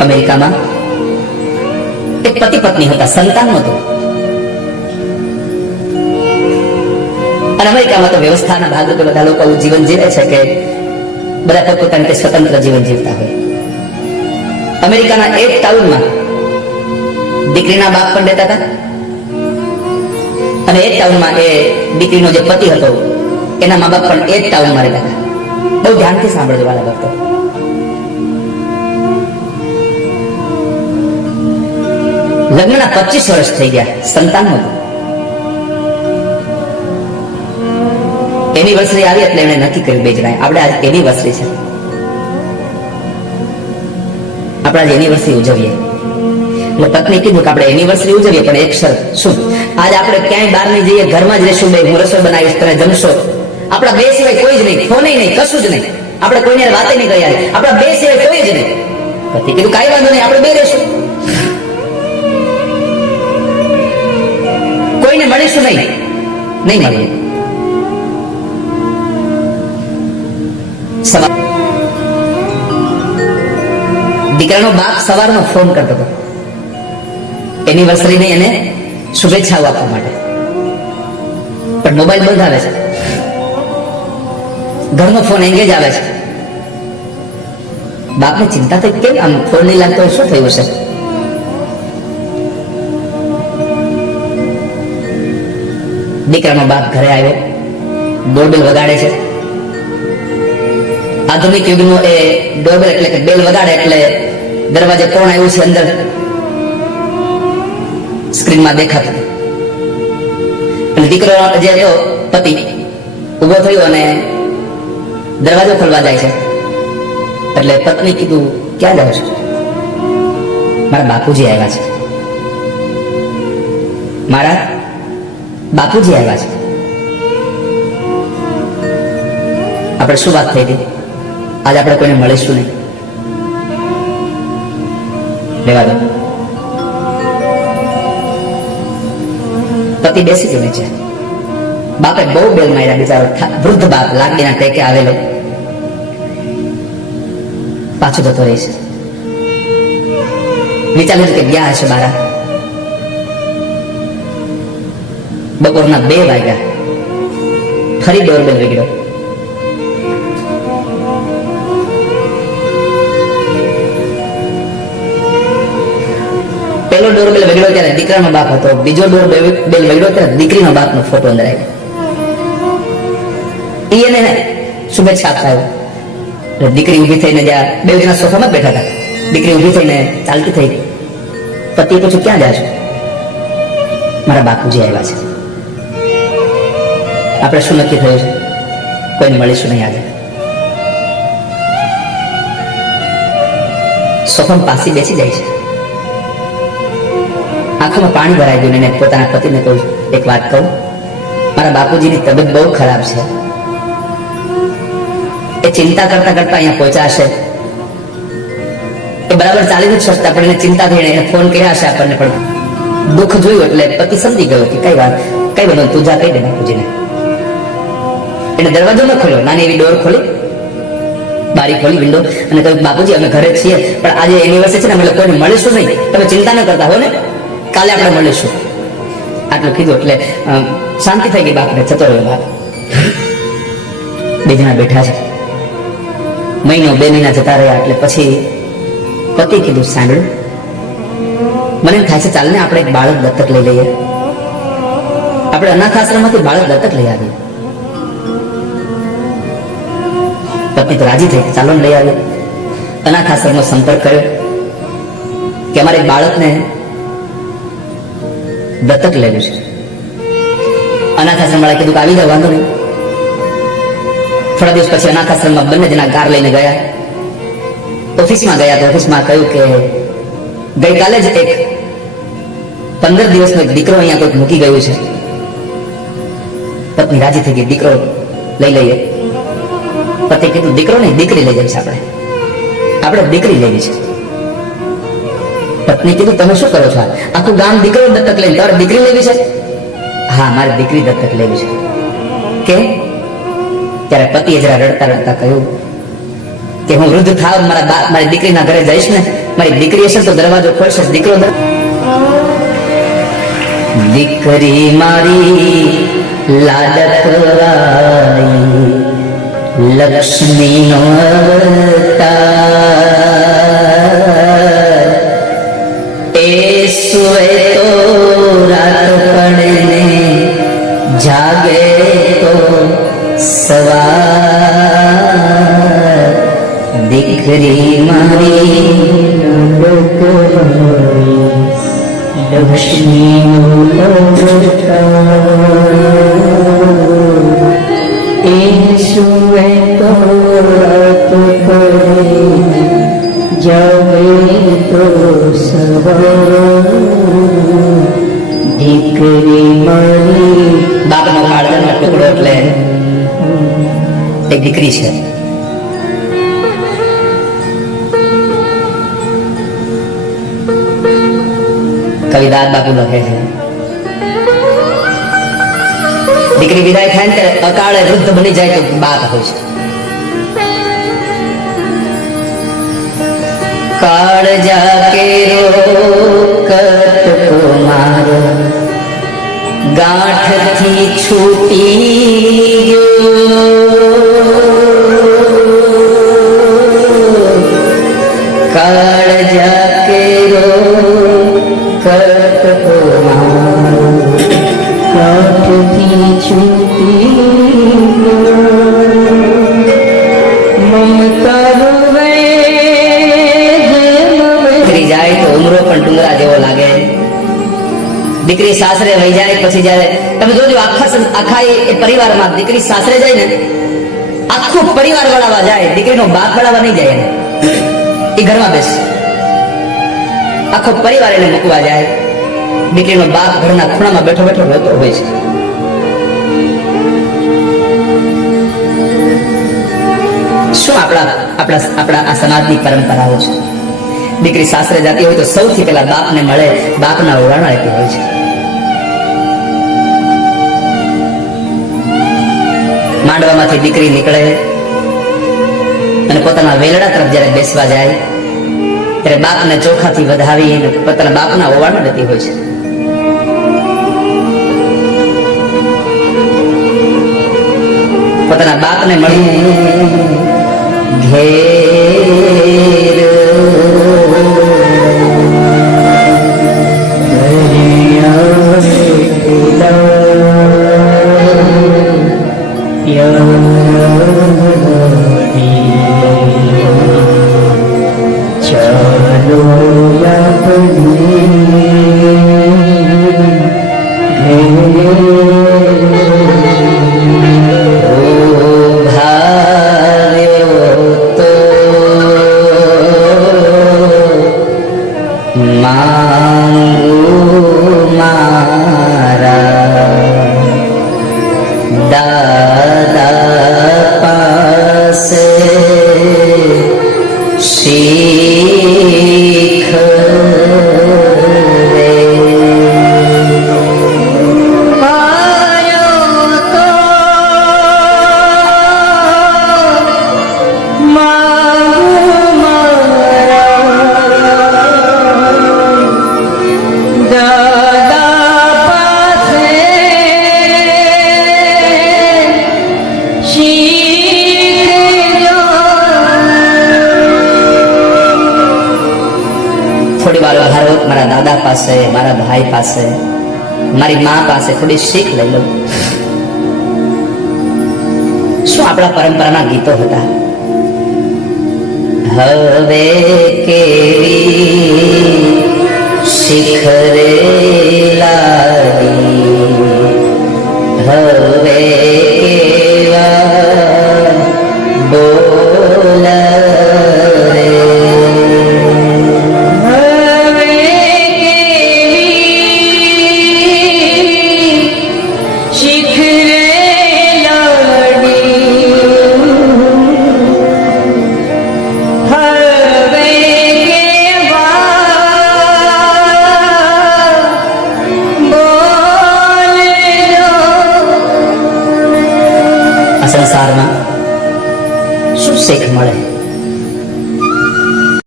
અમેરિકામાં? એક પતિ પત્ની હતા, સંતાન નહોતું અને અમેરિકામાં તો વ્યવસ્થાના ભાગરૂપે બધા લોકો જીવન જીવે છે કે બધા પોતપોતાની રીતે સ્વતંત્ર જીવન જીવતા હોય. અમેરિકાના એક ટાઉનમાં દીકરીના બાપ પણ રહેતા હતા. અને એક ટાઉનમાં એ દીકરીનો જે પતિ હતો, એના મા બાપ પણ એક ટાઉનમાં રહેતા હતા. બહુ ધ્યાનથી સાંભળજો વાલા ભક્તો લગ્નના પચીસ વર્ષ થઈ ગયા, સંતાન નહોતું. એનિવર્સરી આવી એટલે એમણે નક્કી કર્યું, બે જણાએ, આપણે આજ એનિવર્સરી છે. આપણે આજે એનિવર્સરી ઉજવીએ. એટલે પત્ની કીધું કે આપણે એનિવર્સરી ઉજવીએ, પણ એક શરત, શું? આજ આપણે ક્યાંય બહાર નહીં જઈએ, ઘરમાં જ રહેશું, બે, હું રસોઈ બનાવીશ તમે જમશો. આપણા બે સિવાય કોઈ જ નહીં ફોને નહીં, કશું જ નહીં. આપણે કોઈને વાતે નહીં કરી આપણા બે સિવાય કોઈ જ નહીં. પતિ કીધું, કાંઈ વાંધો નહીં, આપણે બે રહેશું. કોઈને મળીશું નહીં? નહીં મળીએ દીકરાનો બાપ સવારનો ફોન કરતો હતો. એનિવર્સરીને એને શુભેચ્છાઓ આપવા માટે. પણ મોબાઈલ બંધ આવે છે. ઘરનો ફોન એંગેજ આવે છે. બાપને ચિંતા થઈ કેમ આમ ફોન નહીં લાગતો? શું થયું હશે? દીકરાનો બાપ ઘરે આવ્યો. ડોરબેલ વગાડે છે. આધુનિક યુગનો એ ડોરબેલ એટલે કે બેલ વગાડે એટલે દરવાજે કોણ આવ્યું છે અંદર? સ્ક્રીનમાં દેખાતું. અને દીકરો જે હતો, પતિ ઊભો થયો અને દરવાજો ખોલવા જાય છે. એટલે પત્ની કીધું, ક્યાં જાવ છો? મારા બાપુજી આવ્યા છે. મારા? બાપુજી આવ્યા છે. આપણે શું વાત થઈ હતી આજે આપણે કોઈને મળીશું નહીં. લેવા દો. પતિ બેસી ગયો છે બાપે બહુ બેલ માર્યા બિચારો. વૃદ્ધ બાપ લાકડીના ટેકે આવેલો. પાછો જતો રહે છે. વિચાર્યું કે ગયા હશે મારા. બપોરના બે વાગ્યા. ફરી ડોરબેલ વગડ્યો પહેલો ડોરબેલ વગડ્યો ત્યારે દીકરાનો બાપ હતો. બીજો ડોરબેલ વગડ્યો ત્યારે દીકરીનો બાપનો ફોટો અંદર આવ્યો. એને શુભેચ્છા આપતા આવ્યો. દીકરી ઊભી થઈને જ્યાં બે જણા સોફામાં બેઠા હતા. દીકરી ઊભી થઈને ચાલતી થઈ પતિ પૂછ્યું, ક્યાં જાય છો? મારા બાપુજી આવ્યા છે. આપણે શું નક્કી થયું છે? કોઈને મળીશું નહીં આજે સોફમ પાસી બેસી જાય છે. આંખોમાં પાણી ભરાઈ ગયું ને એને પોતાના પતિને કહું એક વાત કહું. મારા બાપુજીની તબિયત બહુ ખરાબ છે. એ ચિંતા કરતા કરતા અહીંયા પહોંચ્યા હશે. એ બરાબર ચાલી નથી શકતા પણ એને ચિંતા થઈને એને ફોન કર્યા હશે આપણને પણ. દુઃખ જોયું એટલે પતિ સમજી ગયો કે કઈ વાત, કઈ બધું તું જા કહી દે બાપુજીને. એને દરવાજો ન ખોલ્યો. નાની એવી ડોર ખોલી. બારી ખોલી વિન્ડો અને કહ્યું, બાપુજી, અમે ઘરે છીએ. પણ આજે એનિવર્સરી છે ને, અમે લોકોને મળીશું નહીં. તમે ચિંતા ન કરતા, હો ને. કાલે આપણે મળીશું. આટલું કીધું એટલે શાંતિ થઈ ગઈ બાપને, જતો રહ્યો બાપ. બે જણા બેઠા છે. મહિનો બે મહિના જતા રહ્યા એટલે પછી પતિ કીધું સાંભળ્યું મને એમ થાય છે, ચાલને આપણે એક બાળક દત્તક લઈ લઈએ. આપણે અનાથ આશ્રમમાંથી બાળક દત્તક લઈ આવીએ. પત્ની રાજી થઈ ચાલો લઈ આવીએ. અનાથ આશ્રમનો સંપર્ક કર્યો કે અમારે બાળકને દત્તક લેવું છે. અનાથ આશ્રમ વાળા કીધું કે આવી જાવ વાંધો નહીં. થોડા દિવસ પછી અનાથ આશ્રમમાં બંને જણા કાર લઈને ગયા. ઓફિસમાં ગયા તો ઓફિસમાં કહ્યું કે ગઈકાલે જ એક પંદર દિવસનો એક દીકરો અહીંયા કોઈક મૂકી ગયું છે. પત્ની રાજી થઈ ગઈ, દીકરો લઈ લઈએ. પતિ કીધું દીકરો નહીં દીકરી લઈ જઈશ આપણે. આપણે દીકરી લેવી છે. પત્ની કીધું, તમે શું કરો છો આખું ગામ દીકરો દત્તક લઈ તમારે દીકરી લેવી છે? હા, મારે દીકરી દત્તક લેવી છે. કે? ત્યારે પતિએ જરા રડતા રડતા કહ્યું કે, હું વૃદ્ધ થાવ, મારા બાપ મારી દીકરીના ઘરે જઈશ ને. મારી દીકરી હશે તો દરવાજો ખોલશે દીકરો દીકરી મારી લાડકવાઈ લક્ષ્મીનો અવતાર એ સુવે તો એક દીકરી છે. કવિદાસ બાપુ લખે છે દીકરી વિદાય થાય ને ત્યારે અકાળે વૃદ્ધ બની જાય તો બાપ હોય છે. કાળજા કેરો કટકો મારો. ગાંઠથી છૂટી કાઠથી છૂટી દીકરી પણ ડુંગરા જેવો લાગે. દીકરી સાસરે વહી જાય, પછી જ્યારે તમે જોજો આખા આખા એ પરિવારમાં દીકરી સાસરે જાય ને, આખો પરિવાર વળાવવા જાય, દીકરીનો બાપ વળાવવા નહીં જાય એ ઘરમાં બેસ. આખો પરિવાર એને મૂકવા જાય. દીકરીનો બાપ ઘરના ખૂણામાં બેઠો બેઠો રહેતો હોય છે. શું આપણા આપણા આપણા આ સમાજની પરંપરાઓ છે? દીકરી સાસરે જતી હોય તો સૌથી પહેલા બાપને મળે, બાપના ઓરણા રહેતી હોય છે. માંડવામાંથી દીકરી નીકળે અને પોતાના વેલડા તરફ જ્યારે બેસવા જાય, ત્યારે બાપને ચોખાથી વધાવી પોતાના બાપના ઓવાણ રહેતી હોય છે. પોતાના બાપને મળી ઘેર પાસે શીખ પાસે. મારી મા પાસે થોડી શીખ લઈ લઉં. શું આપણા પરંપરાના ગીતો હતા? હવે કેવી શિખરે લાગી? હવે